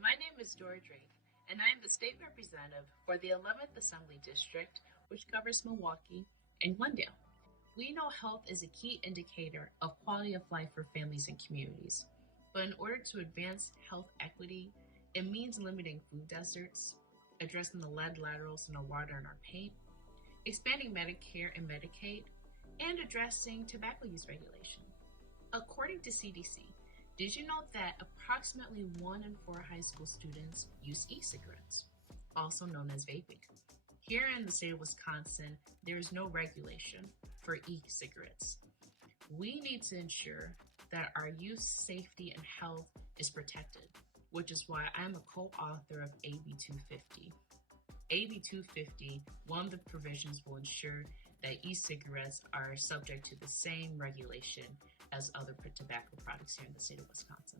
my name is Dora, and I am the state representative for the 11th Assembly District, which covers Milwaukee and Glendale. We know health is a key indicator of quality of life for families and communities. But in order to advance health equity, it means limiting food deserts, addressing the lead laterals in our water and our paint, expanding Medicare and Medicaid, and addressing tobacco use regulation. According to CDC, did you know that approximately 1 in 4 high school students use e-cigarettes, also known as vaping? Here in the state of Wisconsin, there is no regulation for e-cigarettes. We need to ensure that our youth safety and health is protected, which is why I'm a co-author of AB 250. AB 250, one of the provisions will ensure that e-cigarettes are subject to the same regulation as other tobacco products here in the state of Wisconsin.